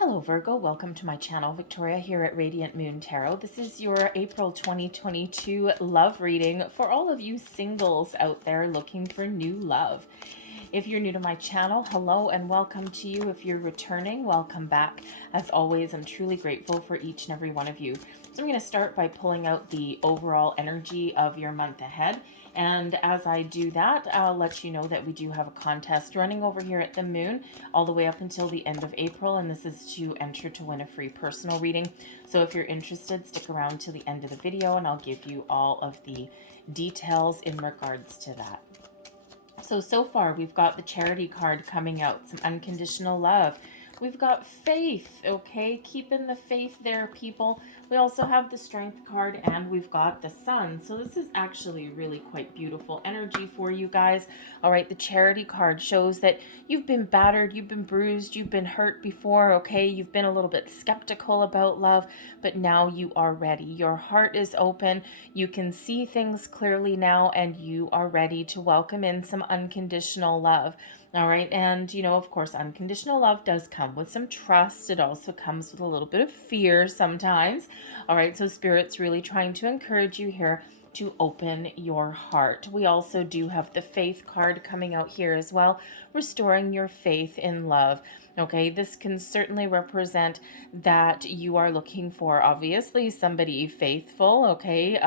Hello Virgo, welcome to my channel. Victoria here at Radiant Moon Tarot. This is your April 2022 love reading for all of you singles out there looking for new love. If you're new to my channel, hello and welcome to you. If you're returning, welcome back. As always, I'm truly grateful for each and every one of you. So I'm going to start by pulling out the overall energy of your month ahead. And as I do that, I'll let you know that we do have a contest running over here at the moon all the way up until the end of April. And this is to enter to win a free personal reading. So if you're interested, stick around till the end of the video and I'll give you all of the details in regards to that. So far we've got the Charity card coming out, some unconditional love. We've got faith, okay? Keeping the faith there, people. We also have the Strength card and we've got the Sun. So this is actually really quite beautiful energy for you guys. All right, the Charity card shows that you've been battered, you've been bruised, you've been hurt before, okay? You've been a little bit skeptical about love, but now you are ready. Your heart is open. You can see things clearly now and you are ready to welcome in some unconditional love. All right. And, you know, of course, unconditional love does come with some trust. It also comes with a little bit of fear sometimes. All right. So Spirit's really trying to encourage you here to open your heart. We also do have the Faith card coming out here as well, restoring your faith in love. Okay, this can certainly represent that you are looking for, obviously, somebody faithful, okay,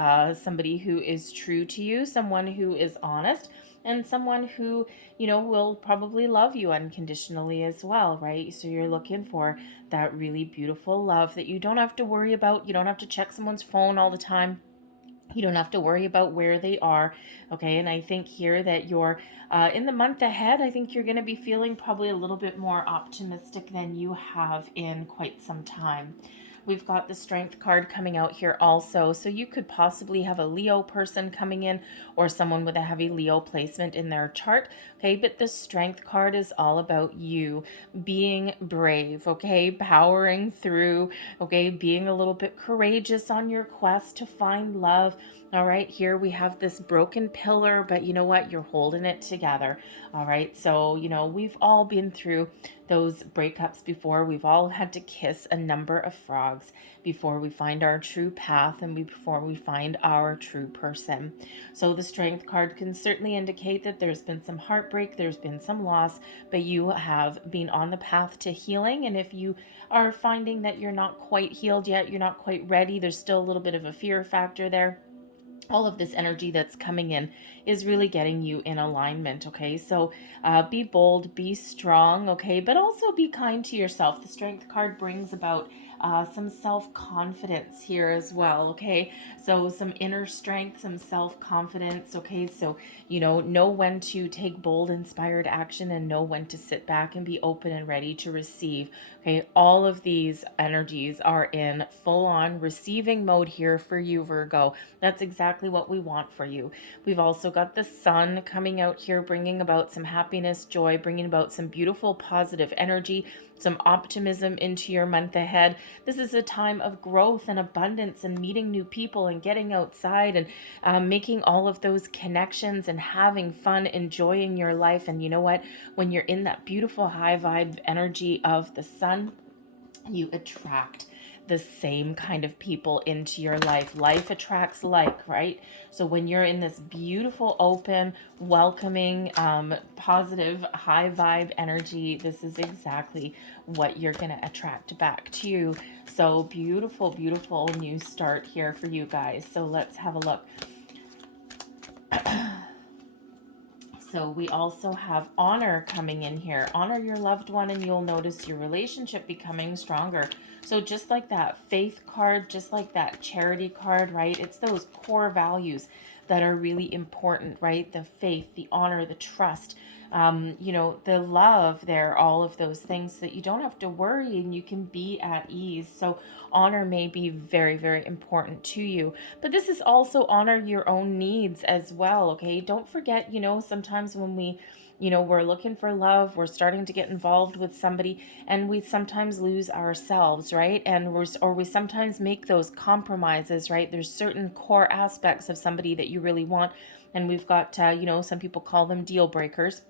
somebody who is true to you, someone who is honest, and someone who, you know, will probably love you unconditionally as well, right? So you're looking for that really beautiful love that you don't have to worry about. You don't have to check someone's phone all the time. You don't have to worry about where they are, okay? And I think here that you're in the month ahead, I think you're going to be feeling probably a little bit more optimistic than you have in quite some time. We've got the Strength card coming out here also. So you could possibly have a Leo person coming in or someone with a heavy Leo placement in their chart. Okay, but the Strength card is all about you being brave, okay, powering through, okay, being a little bit courageous on your quest to find love. All right, here we have this broken pillar, but you know what? You're holding it together. All right, so, you know, we've all been through those breakups before. We've all had to kiss a number of frogs before we find our true path and before we find our true person. So the Strength card can certainly indicate that there's been some heartbreak, there's been some loss, but you have been on the path to healing. And if you are finding that you're not quite healed yet, you're not quite ready, there's still a little bit of a fear factor there, all of this energy that's coming in is really getting you in alignment, okay? So be bold, be strong, okay? But also be kind to yourself. The Strength card brings about some self-confidence here as well, okay? So some inner strength, some self-confidence, okay? So, you know when to take bold, inspired action and know when to sit back and be open and ready to receive, okay? All of these energies are in full-on receiving mode here for you, Virgo. That's exactly what we want for you. We've also got the Sun coming out here, bringing about some happiness, joy, bringing about some beautiful positive energy, some optimism into your month ahead. This is a time of growth and abundance and meeting new people and getting outside and making all of those connections and having fun, enjoying your life. And you know what? When you're in that beautiful high vibe energy of the Sun, you attract the same kind of people into your life. Life attracts like, right? So when you're in this beautiful, open, welcoming, positive, high vibe energy, this is exactly what you're going to attract back to you. So beautiful, beautiful new start here for you guys. So let's have a look. So we also have honor coming in here. Honor your loved one and you'll notice your relationship becoming stronger. So just like that Faith card, just like that Charity card, right? It's those core values that are really important, right? The faith, the honor, the trust, you know, the love there, all of those things that you don't have to worry and you can be at ease. So honor may be very, very important to you, but this is also honor your own needs as well. Okay. Don't forget, you know, sometimes when we're looking for love, we're starting to get involved with somebody and we sometimes lose ourselves, right? And we sometimes make those compromises, right? There's certain core aspects of somebody that you really want. And we've got, you know, some people call them deal breakers.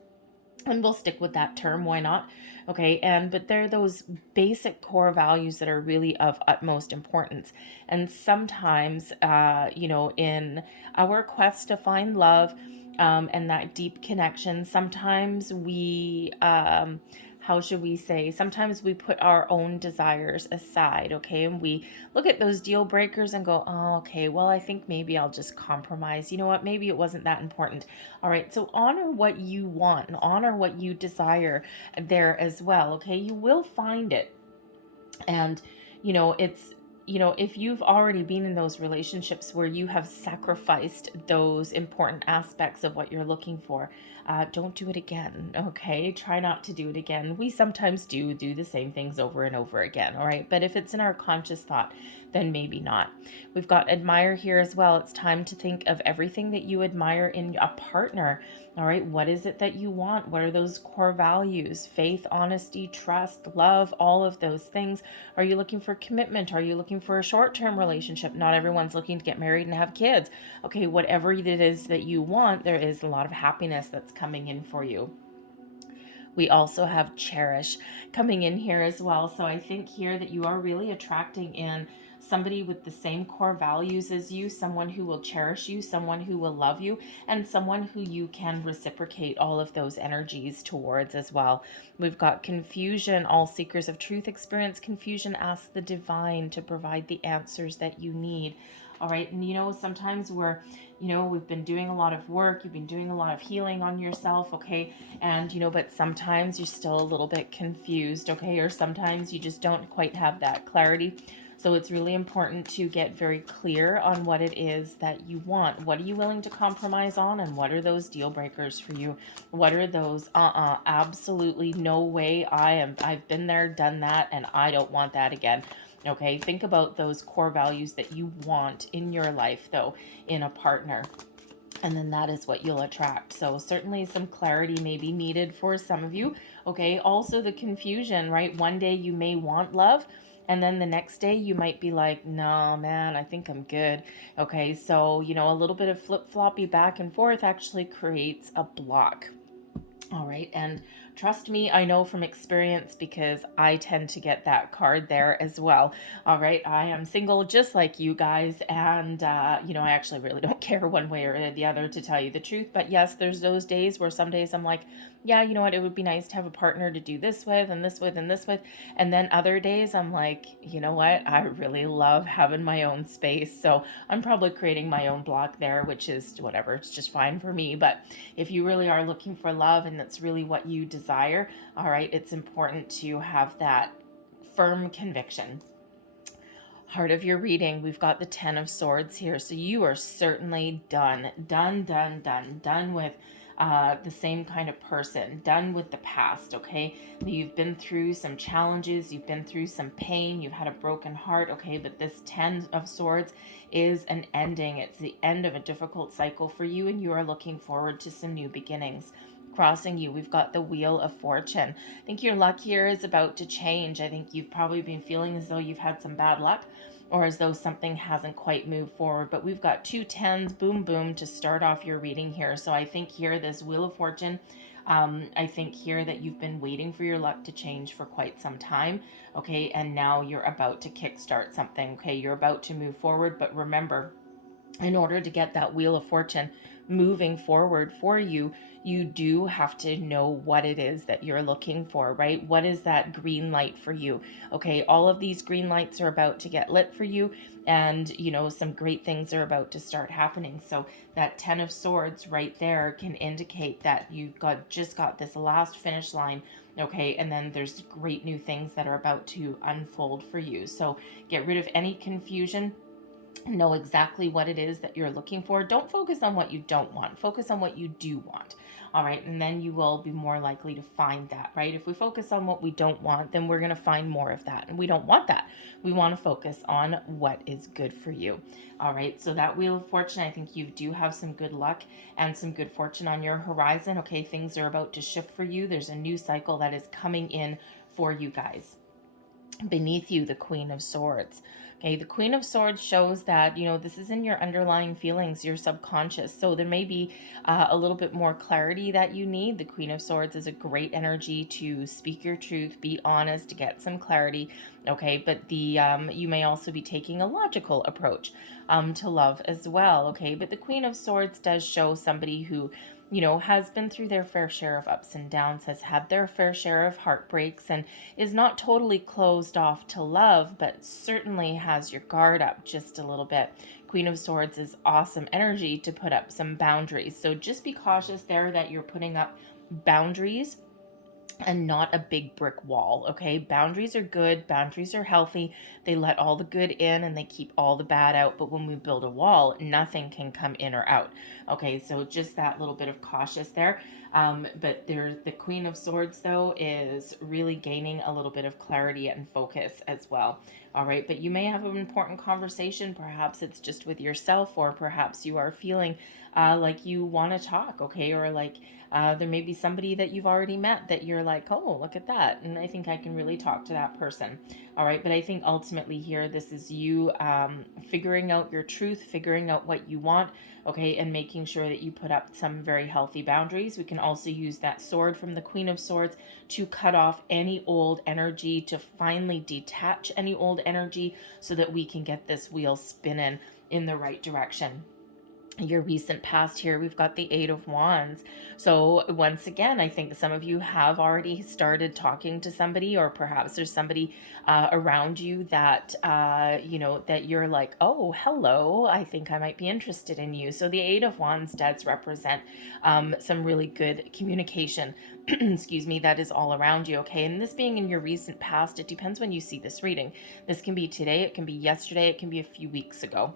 And we'll stick with that term, why not? Okay, but they're those basic core values that are really of utmost importance. And sometimes, in our quest to find love, and that deep connection, sometimes we, how should we say, sometimes we put our own desires aside, okay? And we look at those deal breakers and go, oh, okay, well, I think maybe I'll just compromise. You know what? Maybe it wasn't that important. All right, so honor what you want and honor what you desire there as well, okay? You will find it. And, it's, if you've already been in those relationships where you have sacrificed those important aspects of what you're looking for, don't do it again, okay? Try not to do it again. We sometimes do the same things over and over again, all right? But if it's in our conscious thought, then maybe not. We've got admire here as well. It's time to think of everything that you admire in a partner. All right, what is it that you want? What are those core values? Faith, honesty, trust, love, all of those things. Are you looking for commitment? Are you looking for a short-term relationship? Not everyone's looking to get married and have kids. Okay, whatever it is that you want, there is a lot of happiness that's coming in for you. We also have cherish coming in here as well. So I think here that you are really attracting in somebody with the same core values as you, someone who will cherish you, someone who will love you, and someone who you can reciprocate all of those energies towards as well. We've got confusion. All seekers of truth experience confusion. Ask the divine to provide the answers that you need. All right. And sometimes we've been doing a lot of work, you've been doing a lot of healing on yourself, okay? And, but sometimes you're still a little bit confused, okay? Or sometimes you just don't quite have that clarity. So it's really important to get very clear on what it is that you want. What are you willing to compromise on? And what are those deal breakers for you? What are those, absolutely no way. I've been there, done that, and I don't want that again. Okay, think about those core values that you want in your life, though, in a partner. And then that is what you'll attract. So certainly some clarity may be needed for some of you. Okay, also the confusion, right? One day you may want love, and then the next day you might be like, no, man, I think I'm good. Okay, so, a little bit of flip-floppy back and forth actually creates a block. All right, and trust me, I know from experience because I tend to get that card there as well. All right, I am single just like you guys, and, I actually really don't care one way or the other, to tell you the truth. But yes, there's those days where some days I'm like, yeah, you know what, it would be nice to have a partner to do this with and this with and this with. And then other days I'm like, you know what, I really love having my own space. So I'm probably creating my own block there, which is whatever, it's just fine for me. But if you really are looking for love and that's really what you desire, all right, it's important to have that firm conviction. Heart of your reading, we've got the 10 of Swords here. So you are certainly done with the same kind of person, done with the past, okay? You've been through some challenges, you've been through some pain, you've had a broken heart, okay? But this 10 of Swords is an ending. It's the end of a difficult cycle for you, and you are looking forward to some new beginnings. Crossing you, we've got the Wheel of Fortune. I think your luck here is about to change. I think you've probably been feeling as though you've had some bad luck, or as though something hasn't quite moved forward. But we've got 2 10s, boom, boom, to start off your reading here. So I think here, this Wheel of Fortune, I think here that you've been waiting for your luck to change for quite some time, okay? And now you're about to kickstart something, okay? You're about to move forward. But remember, in order to get that Wheel of Fortune moving forward for you, you do have to know what it is that you're looking for, right? What is that green light for you? Okay, all of these green lights are about to get lit for you, and some great things are about to start happening. So that 10 of Swords right there can indicate that you just got this last finish line, okay? And then there's great new things that are about to unfold for you. So get rid of any confusion. Know exactly what it is that you're looking for. Don't focus on what you don't want. Focus on what you do want. All right. And then you will be more likely to find that, right? If we focus on what we don't want, then we're going to find more of that. And we don't want that. We want to focus on what is good for you. All right. So that Wheel of Fortune, I think you do have some good luck and some good fortune on your horizon. Okay. Things are about to shift for you. There's a new cycle that is coming in for you guys. Beneath you, the Queen of Swords. Okay, the Queen of Swords shows that, this is in your underlying feelings, your subconscious. So there may be a little bit more clarity that you need. The Queen of Swords is a great energy to speak your truth, be honest, to get some clarity. Okay, but you may also be taking a logical approach to love as well. Okay, but the Queen of Swords does show somebody who has been through their fair share of ups and downs, has had their fair share of heartbreaks, and is not totally closed off to love, but certainly has your guard up just a little bit. Queen of Swords is awesome energy to put up some boundaries. So just be cautious there that you're putting up boundaries and not a big brick wall. Okay, boundaries are good, boundaries are healthy, they let all the good in and they keep all the bad out. But when we build a wall, nothing can come in or out. Okay, so just that little bit of cautious there. But there's the Queen of Swords, though, is really gaining a little bit of clarity and focus as well. All right, but you may have an important conversation. Perhaps it's just with yourself, or perhaps you are feeling like you want to talk, okay, or like there may be somebody that you've already met that you're like, oh, look at that, and I think I can really talk to that person. All right, but I think ultimately here, this is you figuring out your truth, figuring out what you want, okay, and making sure that you put up some very healthy boundaries. We can also use that sword from the Queen of Swords to cut off any old energy, to finally detach any old energy so that we can get this wheel spinning in the right direction. Your recent past here, we've got the Eight of Wands. So once again, I think some of you have already started talking to somebody, or perhaps there's somebody around you that that you're like, oh, hello, I think I might be interested in you. So the Eight of Wands does represent some really good communication excuse me, that is all around you. Okay, and this being in your recent past, it depends when you see this reading. This can be today, it can be yesterday, it can be a few weeks ago.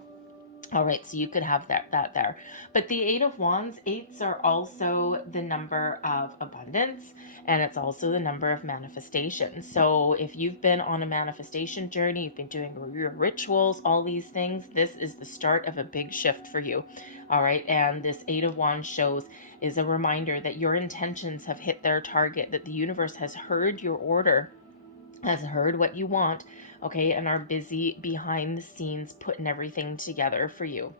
All right, so you could have that there. But the Eight of Wands, eights are also the number of abundance, and it's also the number of manifestation. So if you've been on a manifestation journey, you've been doing your rituals, all these things, this is the start of a big shift for you. All right, and this Eight of Wands is a reminder that your intentions have hit their target, that the universe has heard your order, has heard what you want, okay, and are busy behind the scenes putting everything together for you.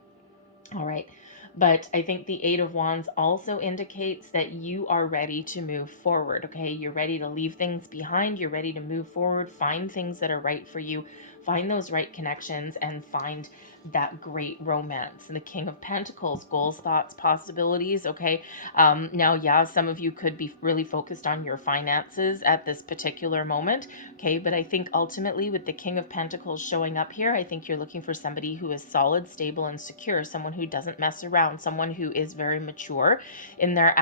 All right. But I think the Eight of Wands also indicates that you are ready to move forward, okay? You're ready to leave things behind. You're ready to move forward, find things that are right for you, find those right connections, and find that great romance. And the King of Pentacles, goals, thoughts, possibilities, okay? Now, yeah, some of you could be really focused on your finances at this particular moment, okay? But I think ultimately with the King of Pentacles showing up here, I think you're looking for somebody who is solid, stable, and secure, someone who doesn't mess around, someone who is very mature in their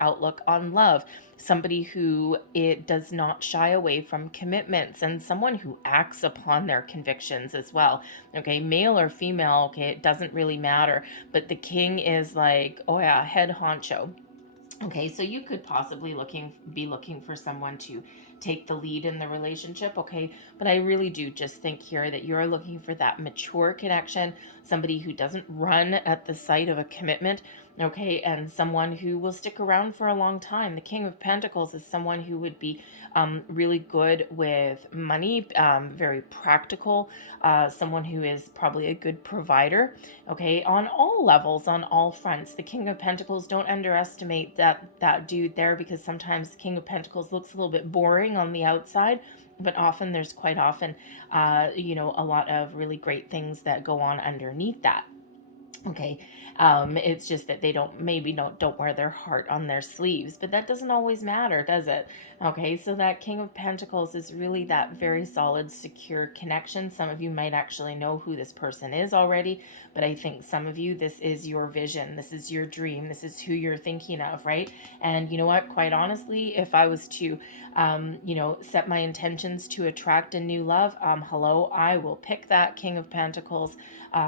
outlook on love, somebody who it does not shy away from commitments, and someone who acts upon their convictions as well. Okay, male or female, okay, it doesn't really matter, but the king is like, oh yeah, head honcho. Okay, so you could possibly be looking for someone to take the lead in the relationship, okay? But I really do just think here that you're looking for that mature connection, somebody who doesn't run at the sight of a commitment, okay? And someone who will stick around for a long time. The King of Pentacles is someone who would be really good with money, very practical, someone who is probably a good provider, okay, on all levels, on all fronts. The King of Pentacles, don't underestimate that dude there, because sometimes the King of Pentacles looks a little bit boring on the outside, but there's quite often a lot of really great things that go on underneath that. Okay, it's just that they don't wear their heart on their sleeves, but that doesn't always matter, does it? Okay, so that King of Pentacles is really that very solid, secure connection. Some of you might actually know who this person is already, but I think some of you, this is your vision, this is your dream, this is who you're thinking of, right? And you know what, quite honestly, if I was to set my intentions to attract a new love, hello, I will pick that King of Pentacles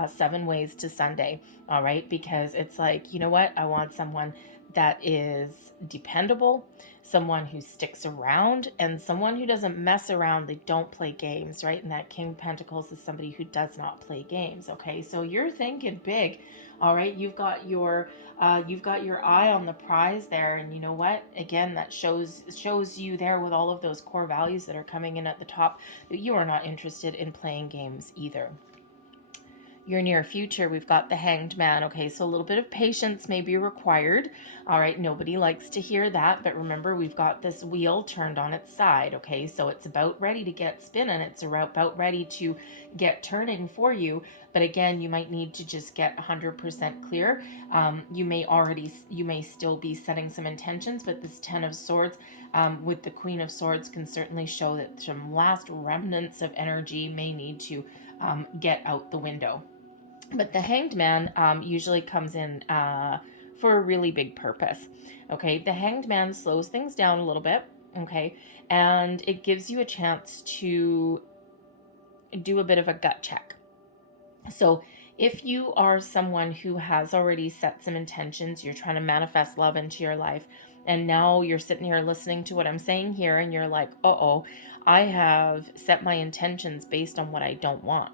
7 ways to Sunday. All right, because it's like, you know what, I want someone that is dependable, someone who sticks around, and someone who doesn't mess around. They don't play games, right? And that King of Pentacles is somebody who does not play games. Okay, so you're thinking big. All right, you've got your eye on the prize there, and you know what? Again, that shows you there with all of those core values that are coming in at the top, that you are not interested in playing games either. Your near future, we've got the Hanged Man. Okay, so a little bit of patience may be required. All right, nobody likes to hear that, but remember, we've got this wheel turned on its side. Okay, so it's about ready to get spinning. It's about ready to get turning for you. But again, you might need to just get 100% clear. You may still be setting some intentions, but this Ten of Swords with the Queen of Swords can certainly show that some last remnants of energy may need to get out the window. But the Hanged Man usually comes in for a really big purpose. Okay, the Hanged Man slows things down a little bit. Okay, and it gives you a chance to do a bit of a gut check. So if you are someone who has already set some intentions, you're trying to manifest love into your life, and now you're sitting here listening to what I'm saying here, and you're like, uh-oh, I have set my intentions based on what I don't want.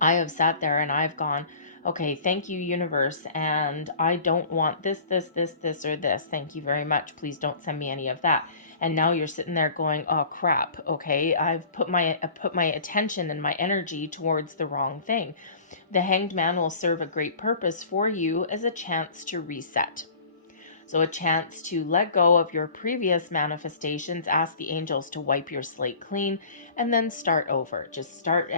I have sat there and I've gone, okay, thank you, universe, and I don't want this, or this. Thank you very much. Please don't send me any of that. And now you're sitting there going, oh crap, okay, I've put my attention and my energy towards the wrong thing. The Hanged Man will serve a great purpose for you as a chance to reset. So a chance to let go of your previous manifestations, ask the angels to wipe your slate clean, and then start over. Just start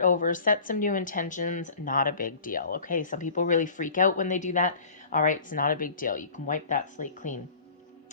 over, set some new intentions, not a big deal. Okay, some people really freak out when they do that. All right, it's not a big deal. You can wipe that slate clean.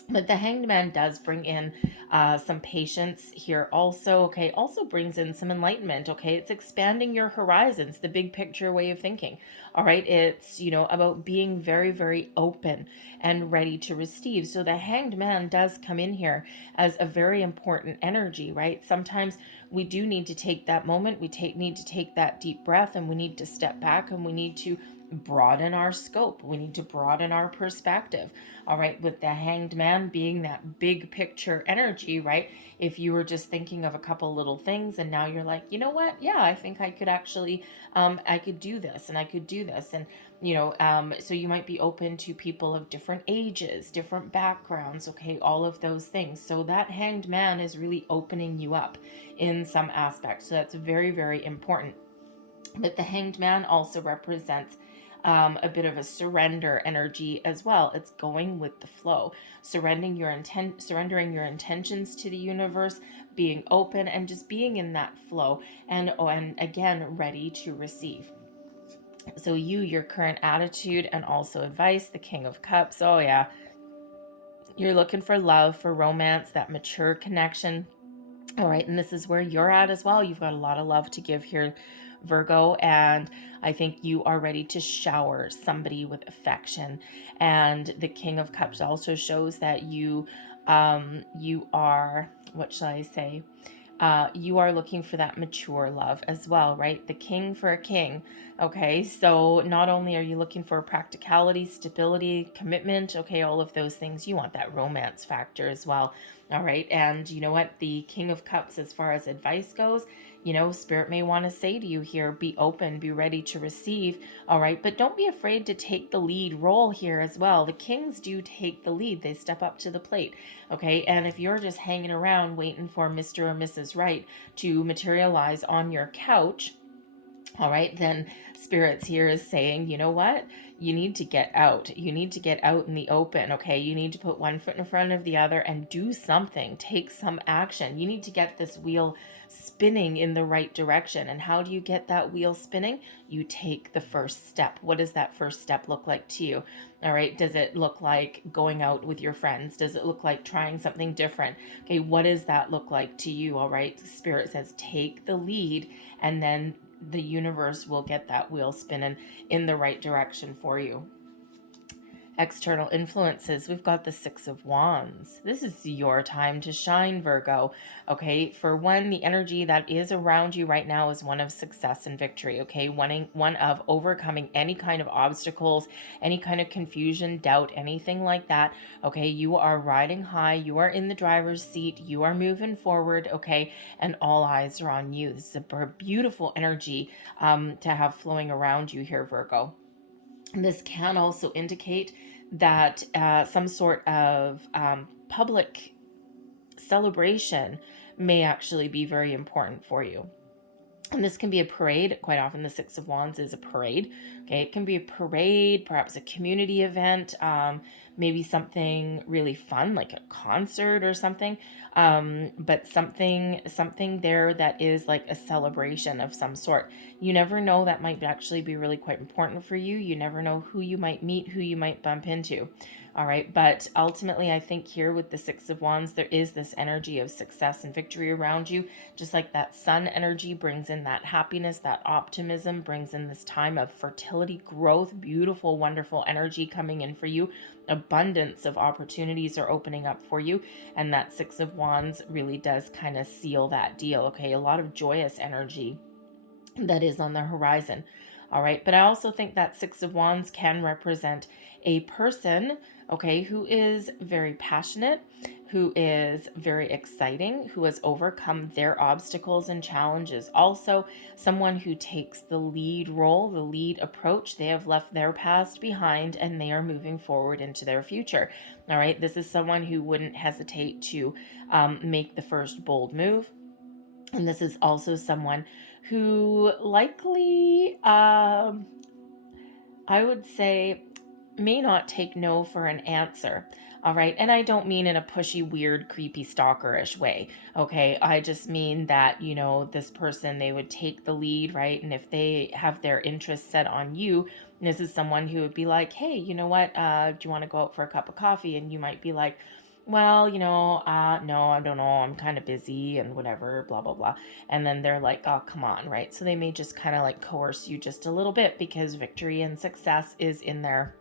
But the Hanged Man does bring in some patience here also, okay? Also brings in some enlightenment, okay? It's expanding your horizons, the big picture way of thinking, all right? It's, about being very, very open and ready to receive. So the Hanged Man does come in here as a very important energy, right? Sometimes we do need to take that moment. We need to take that deep breath, and we need to step back, and we need to broaden our scope. We need to broaden our perspective. All right, with the Hanged Man being that big picture energy, right? If you were just thinking of a couple little things and now you're like, you know what? Yeah, I think I could actually, I could do this and I could do this. And, so you might be open to people of different ages, different backgrounds, okay? All of those things. So that Hanged Man is really opening you up in some aspects. So that's very, very important. But the Hanged Man also represents a bit of a surrender energy as well. It's going with the flow, surrendering your intentions to the universe, being open, and just being in that flow, and again, ready to receive. So your current attitude and also advice, the King of Cups. Oh yeah, you're looking for love, for romance, that mature connection. All right, and this is where you're at as well. You've got a lot of love to give here, Virgo, and I think you are ready to shower somebody with affection. And the King of Cups also shows that you are, what shall I say? You are looking for that mature love as well, right? The king for a king. Okay, so not only are you looking for practicality, stability, commitment, okay, all of those things, you want that romance factor as well. All right, and you know what? The King of Cups, as far as advice goes, Spirit may want to say to you here, be open, be ready to receive, all right? But don't be afraid to take the lead role here as well. The kings do take the lead. They step up to the plate, okay? And if you're just hanging around waiting for Mr. or Mrs. Right to materialize on your couch, all right, then Spirits here is saying, you know what? You need to get out. You need to get out in the open, okay? You need to put one foot in front of the other and do something. Take some action. You need to get this wheel spinning in the right direction. And how do you get that wheel spinning? You take the first step. What does that first step look like to you? All right, does it look like going out with your friends? Does it look like trying something different? Okay, what does that look like to you? All right, Spirit says take the lead, and then the universe will get that wheel spinning in the right direction for you. External influences, we've got the Six of Wands. This is your time to shine, Virgo. Okay, for one, the energy that is around you right now is one of success and victory. Okay, one of overcoming any kind of obstacles, any kind of confusion, doubt, anything like that. Okay, you are riding high, you are in the driver's seat, you are moving forward. Okay, and all eyes are on you. This is a beautiful energy to have flowing around you here, Virgo. This can also indicate that some sort of public celebration may actually be very important for you. And this can be a parade. Quite often the Six of Wands is a parade. Okay, it can be a parade, perhaps a community event, maybe something really fun like a concert or something. But something there that is like a celebration of some sort. You never know, that might actually be really quite important for you. You never know who you might meet, who you might bump into. All right, but ultimately, I think here with the Six of Wands, there is this energy of success and victory around you. Just like that sun energy brings in that happiness, that optimism, brings in this time of fertility, growth, beautiful, wonderful energy coming in for you. Abundance of opportunities are opening up for you. And that Six of Wands really does kind of seal that deal. Okay, a lot of joyous energy that is on the horizon. All right, but I also think that Six of Wands can represent a person, okay, who is very passionate, who is very exciting, who has overcome their obstacles and challenges. Also, someone who takes the lead role, the lead approach. They have left their past behind and they are moving forward into their future. All right, this is someone who wouldn't hesitate to make the first bold move. And this is also someone who likely, I would say, may not take no for an answer. All right. And I don't mean in a pushy, weird, creepy, stalkerish way. Okay. I just mean that, you know, this person, they would take the lead, right? And if they have their interests set on you, this is someone who would be like, hey, you know what? Do you want to go out for a cup of coffee? And you might be like, well, you know, no, I don't know. I'm kind of busy and whatever, blah, blah, blah. And then they're like, oh, come on, right? So they may just kind of like coerce you just a little bit because victory and success is in their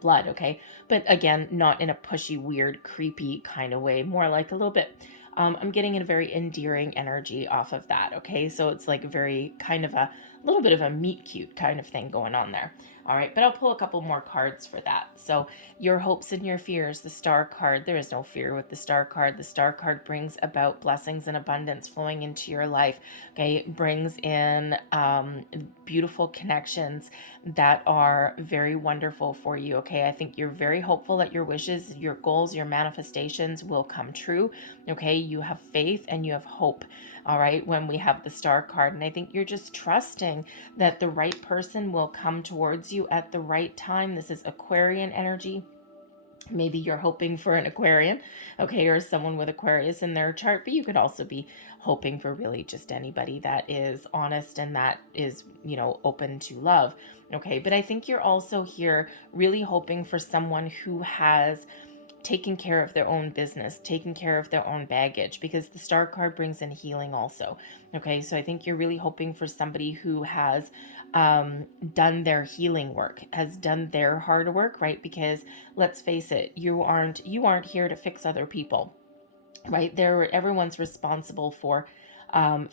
blood. Okay. But again, not in a pushy, weird, creepy kind of way, more like a little bit, I'm getting a very endearing energy off of that. Okay. So it's like very kind of a little bit of a meet cute kind of thing going on there. All right. But I'll pull a couple more cards for that. So your hopes and your fears, the Star card, there is no fear with the Star card. The Star card brings about blessings and abundance flowing into your life. Okay. It brings in beautiful connections that are very wonderful for you. Okay. I think you're very hopeful that your wishes, your goals, your manifestations will come true. Okay. You have faith and you have hope. All right. When we have the Star card, and I think you're just trusting that the right person will come towards you at the right time. This is Aquarian energy. Maybe you're hoping for an Aquarian, okay, or someone with Aquarius in their chart, but you could also be hoping for really just anybody that is honest and that is, you know, open to love, okay? But I think you're also here really hoping for someone who has taken care of their own business, taken care of their own baggage, because the Star card brings in healing also, okay? So I think you're really hoping for somebody who has done their healing work, has done their hard work, right? Because let's face it, you aren't here to fix other people, right? Everyone's responsible for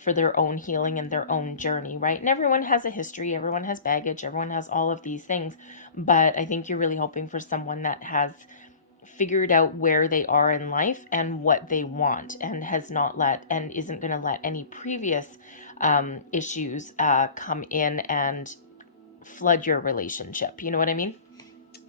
their own healing and their own journey, right? And everyone has a history, everyone has baggage, everyone has all of these things. But I think you're really hoping for someone that has figured out where they are in life and what they want, and has not let, and isn't going to let any previous issues come in and flood your relationship. You know what I mean?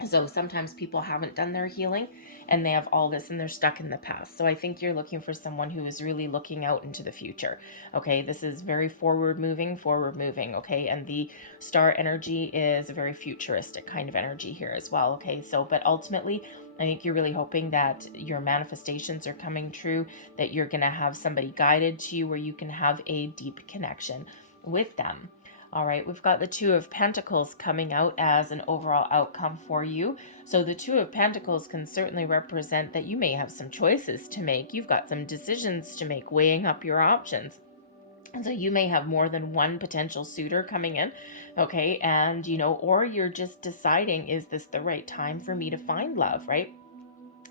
So sometimes people haven't done their healing and they have all this and they're stuck in the past. So I think you're looking for someone who is really looking out into the future. Okay, this is very forward moving. Okay, and the Star energy is a very futuristic kind of energy here as well. Okay, so but ultimately, I think you're really hoping that your manifestations are coming true, that you're going to have somebody guided to you where you can have a deep connection with them. All right, we've got the Two of Pentacles coming out as an overall outcome for you. So the Two of Pentacles can certainly represent that you may have some choices to make. You've got some decisions to make, weighing up your options. So you may have more than one potential suitor coming in, okay? And, you know, or you're just deciding, is this the right time for me to find love, right?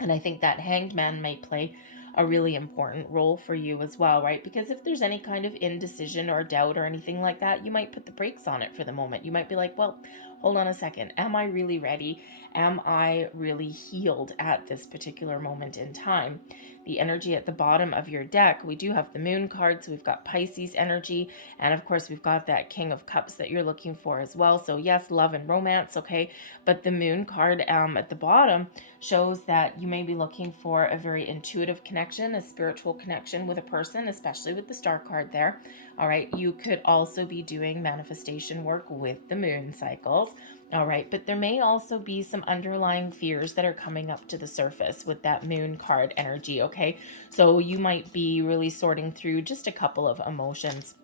And I think that Hanged Man may play a really important role for you as well, right? Because if there's any kind of indecision or doubt or anything like that, you might put the brakes on it for the moment. You might be like, well, hold on a second. Am I really ready? Am I really healed at this particular moment in time? The energy at the bottom of your deck, we do have the Moon card, so we've got Pisces energy, and of course we've got that King of Cups that you're looking for as well. So yes, love and romance, okay? But the Moon card at the bottom shows that you may be looking for a very intuitive connection, a spiritual connection with a person, especially with the Star card there. All right, you could also be doing manifestation work with the moon cycles. All right, but there may also be some underlying fears that are coming up to the surface with that Moon card energy, okay? So you might be really sorting through just a couple of emotions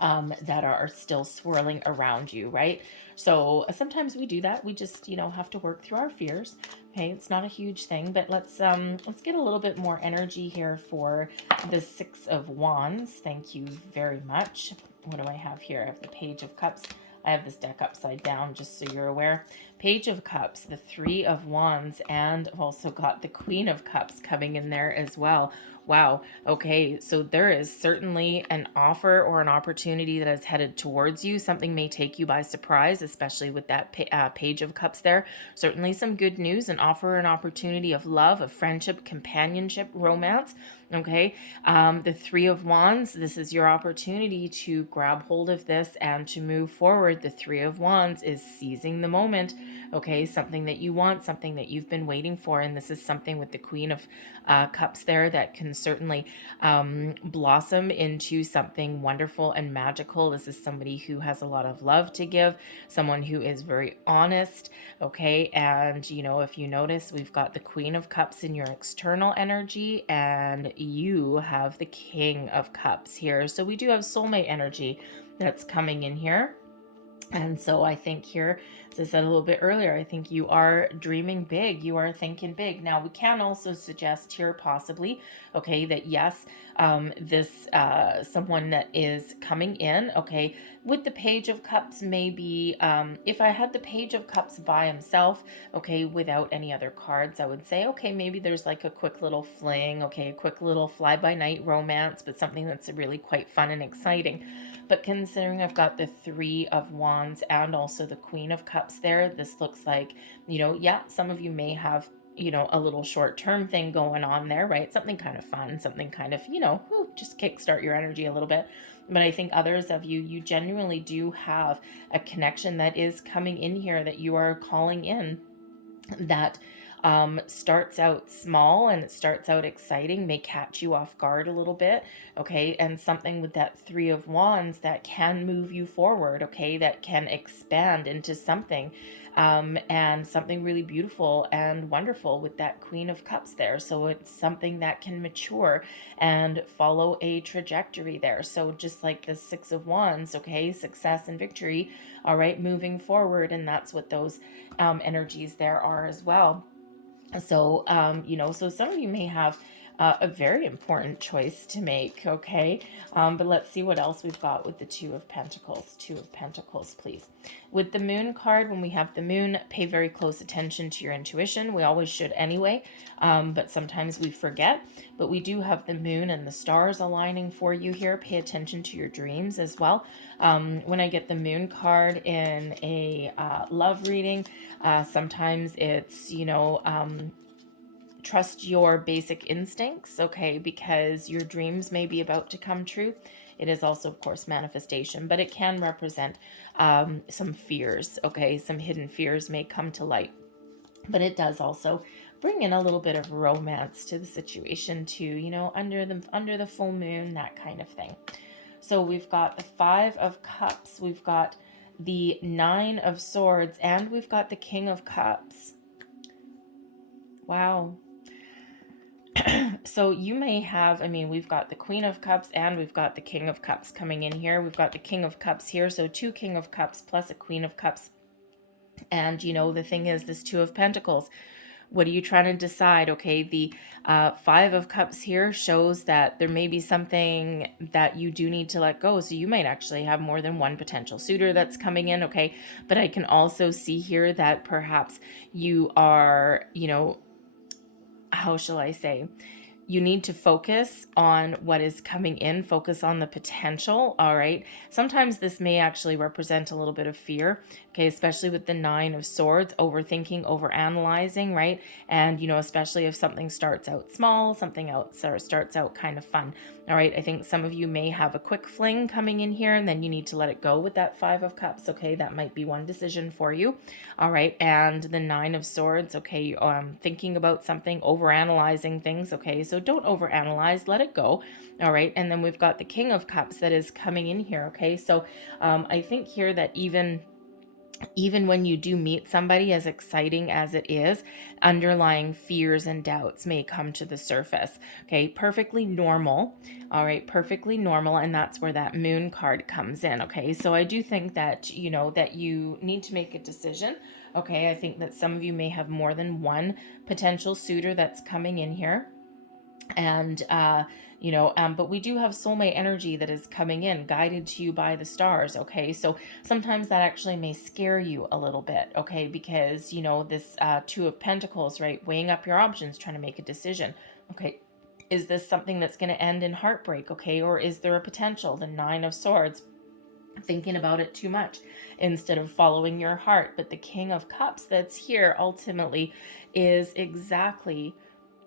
that are still swirling around you, right? So sometimes we do that. We just, you know, have to work through our fears. Okay, it's not a huge thing, but let's get a little bit more energy here for the Six of Wands. Thank you very much. What do I have here? I have the Page of Cups. I have this deck upside down, just so you're aware. Page of Cups, the Three of Wands, and I've also got the Queen of Cups coming in there as well. Wow. Okay. So there is certainly an offer or an opportunity that is headed towards you. Something may take you by surprise, especially with that Page of Cups there. Certainly some good news, an offer, an opportunity of love, of friendship, companionship, romance. Okay. The Three of Wands, this is your opportunity to grab hold of this and to move forward. The Three of Wands is seizing the moment. Okay. Something that you want, something that you've been waiting for. And this is something with the Queen of Cups there that can certainly blossom into something wonderful and magical. This is somebody who has a lot of love to give, someone who is very honest, okay? And, you know, if you notice, we've got the Queen of Cups in your external energy, and you have the King of Cups here. So we do have soulmate energy that's coming in here. And so I think here, as I said a little bit earlier, I think you are dreaming big. You are thinking big. Now, we can also suggest here possibly, okay, that yes, this someone that is coming in, okay, with the Page of Cups, maybe if I had the Page of Cups by himself, okay, without any other cards, I would say, okay, maybe there's like a quick little fling, okay, a quick little fly-by-night romance, but something that's really quite fun and exciting. But considering I've got the Three of Wands and also the Queen of Cups there, this looks like, you know, yeah, some of you may have, you know, a little short-term thing going on there, right? Something kind of fun, something kind of, you know, just kickstart your energy a little bit. But I think others of you, you genuinely do have a connection that is coming in here that you are calling in that starts out small and it starts out exciting, may catch you off guard a little bit, okay? And something with that Three of Wands that can move you forward, okay? That can expand into something, and something really beautiful and wonderful with that Queen of Cups there. So it's something that can mature and follow a trajectory there. So just like the Six of Wands, okay? Success and victory, all right? Moving forward, and that's what those energies there are as well. So, you know, so some of you may have a very important choice to make, okay? But let's see what else we've got with the Two of Pentacles. Two of Pentacles, please. With the Moon card, when we have the Moon, pay very close attention to your intuition. We always should anyway, but sometimes we forget. But we do have the Moon and the stars aligning for you here. Pay attention to your dreams as well. When I get the Moon card in a love reading, sometimes it's, you know, trust your basic instincts, okay, because your dreams may be about to come true. It is also, of course, manifestation, but it can represent some fears, okay? Some hidden fears may come to light, but it does also bring in a little bit of romance to the situation too, you know, under the full moon, that kind of thing. So we've got the Five of Cups, we've got the Nine of Swords, and we've got the King of Cups. Wow. So you may have, I mean, we've got the Queen of Cups and we've got the King of Cups coming in here. We've got the King of Cups here. So two King of Cups plus a Queen of Cups. And, you know, the thing is, this Two of Pentacles, What are you trying to decide? Okay, the Five of Cups here shows that there may be something that you do need to let go. So you might actually have more than one potential suitor that's coming in, okay? But I can also see here that perhaps you are, how shall I say? You need to focus on what is coming in, focus on the potential, all right? Sometimes this may actually represent a little bit of fear, okay, especially with the Nine of Swords, overthinking, overanalyzing, right? And, especially if something starts out small, something else starts out kind of fun, all right? I think some of you may have a quick fling coming in here, and then you need to let it go with that Five of Cups, okay? That might be one decision for you, all right? And the Nine of Swords, okay, thinking about something, overanalyzing things, okay? So don't overanalyze, let it go, all right? And then we've got the King of Cups that is coming in here, okay? So I think here that even when you do meet somebody, as exciting as it is, underlying fears and doubts may come to the surface. Okay, perfectly normal. All right, perfectly normal. And that's where that Moon card comes in. Okay, so I do think that, that you need to make a decision. Okay, I think that some of you may have more than one potential suitor that's coming in here. And, but we do have soulmate energy that is coming in, guided to you by the stars, okay? So sometimes that actually may scare you a little bit, okay? Because, this Two of Pentacles, right? Weighing up your options, trying to make a decision, okay? Is this something that's going to end in heartbreak, okay? Or is there a potential? The Nine of Swords, thinking about it too much instead of following your heart. But the King of Cups that's here ultimately is exactly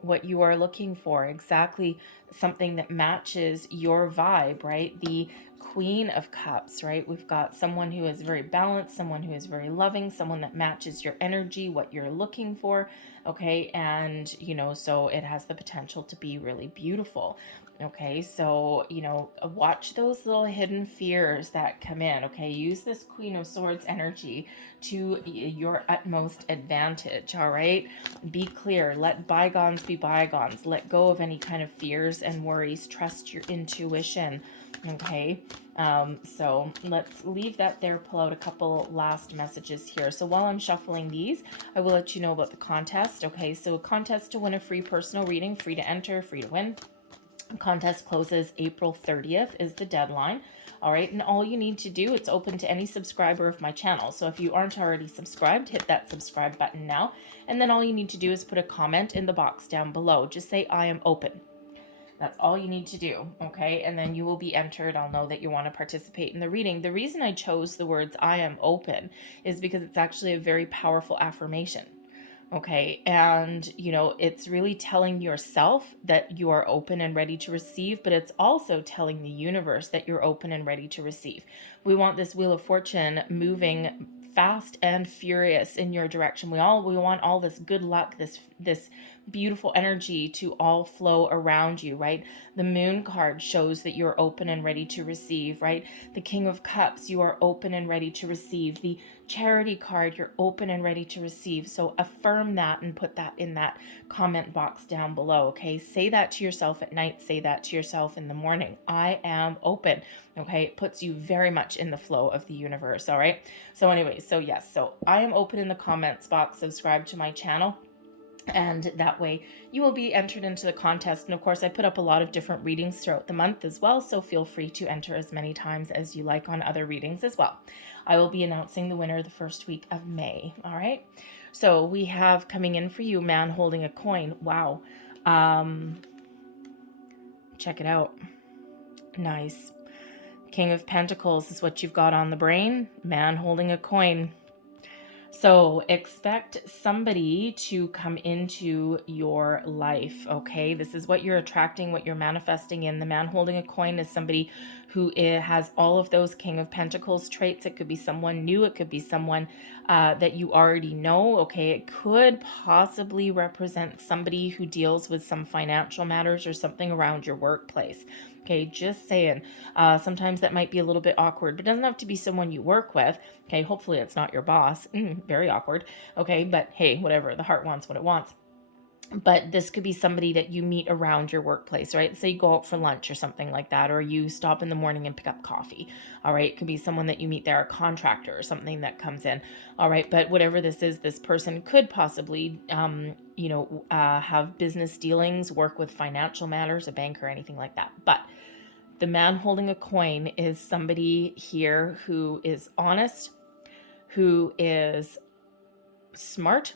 what you are looking for, exactly something that matches your vibe, right? The Queen of Cups, right? We've got someone who is very balanced, someone who is very loving, someone that matches your energy, what you're looking for, okay? And, so it has the potential to be really beautiful. Okay, so, watch those little hidden fears that come in, okay? Use this Queen of Swords energy to your utmost advantage, all right? Be clear. Let bygones be bygones. Let go of any kind of fears and worries. Trust your intuition, okay? So let's leave that there, pull out a couple last messages here. So while I'm shuffling these, I will let you know about the contest, okay? So a contest to win a free personal reading, free to enter, free to win. Contest closes April 30th is the deadline. All right, and all you need to do, it's open to any subscriber of my channel. So if you aren't already subscribed, hit that subscribe button now. And then all you need to do is put a comment in the box down below. Just say, I am open. That's all you need to do, okay? And then you will be entered. I'll know that you want to participate in the reading. The reason I chose the words I am open is because it's actually a very powerful affirmation. Okay, and it's really telling yourself that you are open and ready to receive, but it's also telling the universe that you're open and ready to receive. We want this Wheel of Fortune moving fast and furious in your direction. We want all this good luck, this beautiful energy to all flow around you, right? The Moon card shows that you're open and ready to receive, right? The King of Cups, you are open and ready to receive. The Charity card, you're open and ready to receive. So affirm that and put that in that comment box down below, okay? Say that to yourself at night. Say that to yourself in the morning. I am open, okay? It puts you very much in the flow of the universe, all right? So anyway, so yes, so I am open in the comments box. Subscribe to my channel. And that way you will be entered into the contest. And of course, I put up a lot of different readings throughout the month as well. So feel free to enter as many times as you like on other readings as well. I will be announcing the winner the first week of May. All right. So we have coming in for you, man holding a coin. Wow. Check it out. Nice. King of Pentacles is what you've got on the brain. Man holding a coin. So expect somebody to come into your life, okay? This is what you're attracting, what you're manifesting in. The man holding a coin is somebody who has all of those King of Pentacles traits. It could be someone new. It could be someone that you already know, okay? It could possibly represent somebody who deals with some financial matters or something around your workplace. Okay, just saying. Sometimes that might be a little bit awkward, but it doesn't have to be someone you work with. Okay, hopefully it's not your boss. Very awkward. Okay, but hey, whatever. The heart wants what it wants. But this could be somebody that you meet around your workplace, right? Say you go out for lunch or something like that, or you stop in the morning and pick up coffee. All right. It could be someone that you meet there, a contractor or something that comes in. All right. But whatever this is, this person could possibly, have business dealings, work with financial matters, a bank or anything like that. But the man holding a coin is somebody here who is honest, who is smart,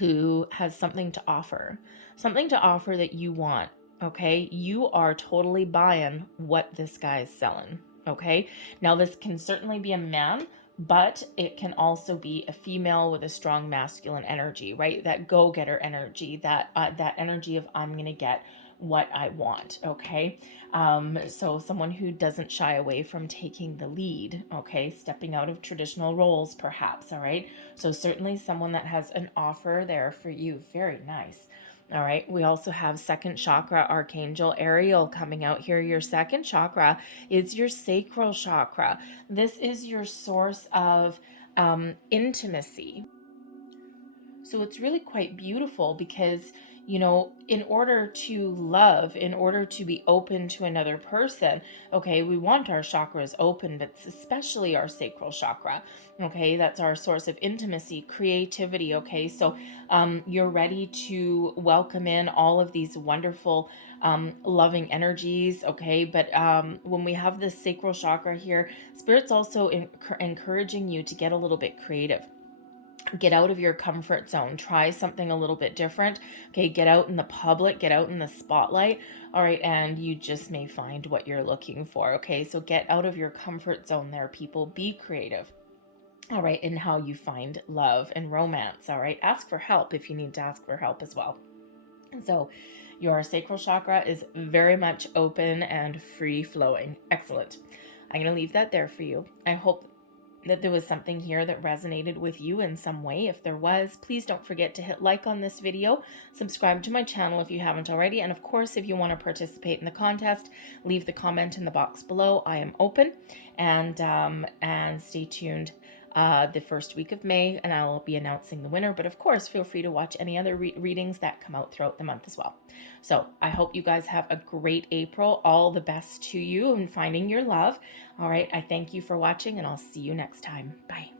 who has something to offer that you want. Okay. You are totally buying what this guy is selling. Okay. Now, this can certainly be a man, but it can also be a female with a strong masculine energy, right? That go-getter energy, that energy of I'm going to get what I want. Okay. So someone who doesn't shy away from taking the lead. Okay. Stepping out of traditional roles, perhaps. All right. So certainly someone that has an offer there for you. Very nice. All right. We also have second chakra, Archangel Ariel coming out here. Your second chakra is your sacral chakra. This is your source of intimacy. So it's really quite beautiful because, in order to love, in order to be open to another person, okay, we want our chakras open, but especially our sacral chakra, okay, that's our source of intimacy, creativity, okay, so you're ready to welcome in all of these wonderful loving energies, okay, but when we have this sacral chakra here, Spirit's also encouraging you to get a little bit creative. Get out of your comfort zone, try something a little bit different. Okay, get out in the public, get out in the spotlight. All right, and you just may find what you're looking for. Okay, so get out of your comfort zone there, people. Be creative. All right, in how you find love and romance. All right, ask for help if you need to ask for help as well. And so your sacral chakra is very much open and free flowing. Excellent. I'm going to leave that there for you. I hope that there was something here that resonated with you in some way. If there was, please don't forget to hit like on this video, subscribe to my channel if you haven't already, and of course, if you want to participate in the contest, leave the comment in the box below. I am open, and stay tuned the first week of May, and I'll be announcing the winner. But of course, feel free to watch any other readings that come out throughout the month as well. So I hope you guys have a great April. All the best to you in finding your love. All right, I thank you for watching, and I'll see you next time. Bye.